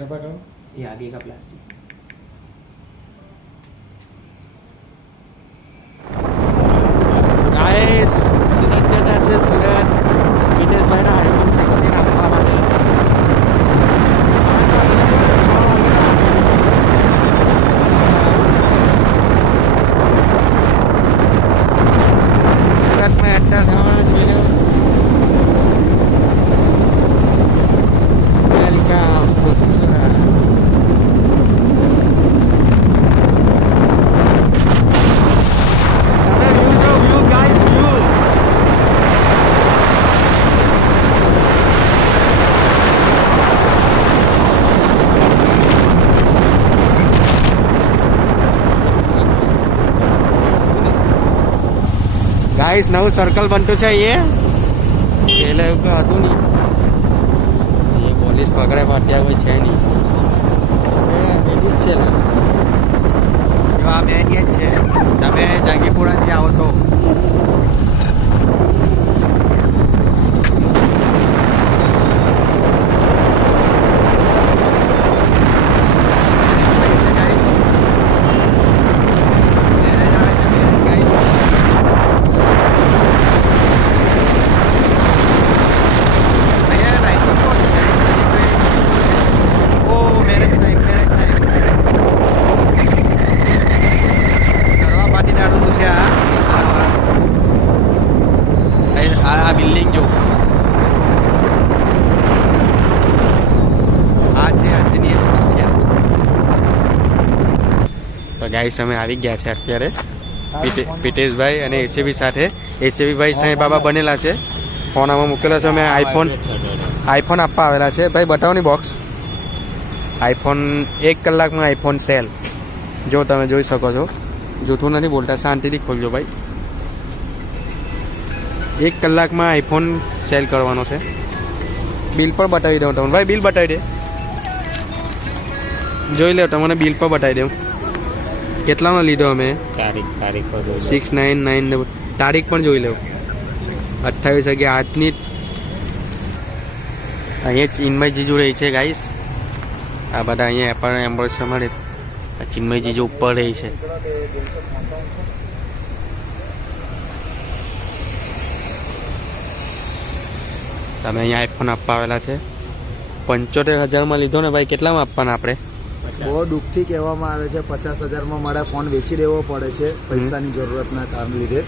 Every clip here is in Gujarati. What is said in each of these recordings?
ये आगे का प्लास्टिक। ગાઈસ સુરત બેઠા છે સુરત વિનેશભાઈના આઈફોન 16 આપવા માટે 5 વાગે તો 6 વાગે સુરતમાં એન્ટર થવા જોઈ લો વેલકમ ટુ સુરત ગાઈસ નવું સર્કલ બનતું છે અહીંયા પહેલા એવું કંઈ હતું નહીં એ પોલીસ પકડે પણ અત્યારે કોઈ છે નહીં લેડીઝ છે ને એવા મેન જ છે તમે જંગીપુરાથી આવો તો બિલ્ડિંગ જો આ છે આજની દૃશ્ય તો ગાઈસ અમે આવી ગયા છે અત્યારે પિટેશભાઈ અને એસીબી સાથે એસીબી ભાઈ સાંઈ બાબા બનેલા છે ફોન આમાં મૂકેલો છે અમે આઈફોન આપવા આવેલા છે ભાઈ બતાવોની બોક્સ આઈફોન 1 કલાકમાં આઈફોન સેલ જો તમે જોઈ શકો છો જૂઠું નથી બોલતા શાંતિથી ખોલજો ભાઈ 1 કલાકમાં આઈફોન સેલ કરવાનો છે બિલ પર બતાવી દઉં તમને ભાઈ બિલ બતાવી દે જોઈ લો તમને બિલ પર બતાવી દઉં કેટલાનો લીધો અમે તારીખ 699 તારીખ પણ જોઈ લો 28 વાગ્યા આજની અહીંયા ચિન્મય જીજુ રહી છે ગાઈસ આ બધા અહીંયા પણ એમ્બ્રોસ મળે ચિન્મય જીજુ ઉપર રહી છે તમે અહીંયા આઈફોન આપવા આવેલા છે 75,000માં લીધો ને ભાઈ કેટલામાં આપવાના આપણે બહુ દુઃખથી કહેવામાં આવે છે 50,000માં મારા ફોન વેચી દેવો પડે છે પૈસાની જરૂરતના કારણે લીધે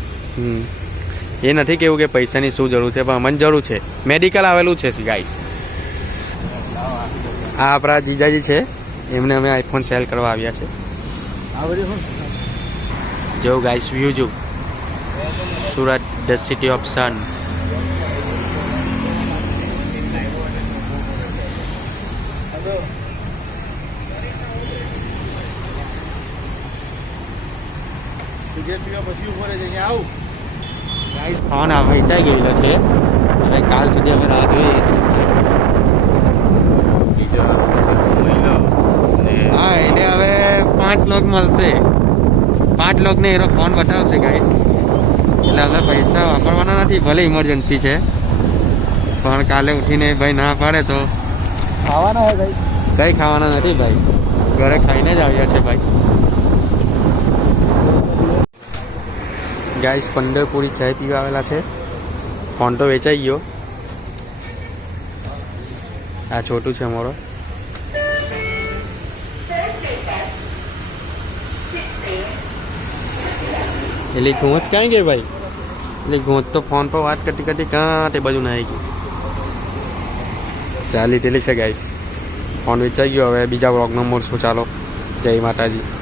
એ નથી કેવું કે પૈસાની શું જરૂર છે પણ મને જરૂર છે મેડિકલ આવેલું છે ગાઈસ આ આપણા જીજાજી છે એમને અમે આઈફોન સેલ કરવા આવ્યા છે જો ગાઈસ વ્યૂ જો Surat the city of sun phone વેચાઈ ગયેલો છે હવે કાલ સુધી અમે રાહ જોઈએ છીએ હા એને હવે 5 લાખ મળશે 5 લાખને એનો ફોન બતાવશે ગાઈસ એટલે હવે પૈસા વાપરવાના નથી ભલે ઇમરજન્સી છે પણ કાલે ઉઠીને ભાઈ ના પાડે તો ખાવાના હોય ભાઈ કંઈ ખાવાના નથી ભાઈ ઘરે ખાઈને જ આવ્યા છે ભાઈ ગાઈસ 15 પૂરી ચાય પીવા આવેલા છે ફોન તો વેચાઈ ગયો આ છોટું છે અમારો એટલે ઘોંચ ક્યાં ગઈ ભાઈ એટલે ઘોંચ તો ફોન પર વાત કરતી કરતી કાં તે બાજુ ના આવી ગઈ ચાલી તેલી છે ગાઈસ ફોન વેચાઈ ગયો હવે બીજા વ્લોગમાં મળશું ચાલો જય માતાજી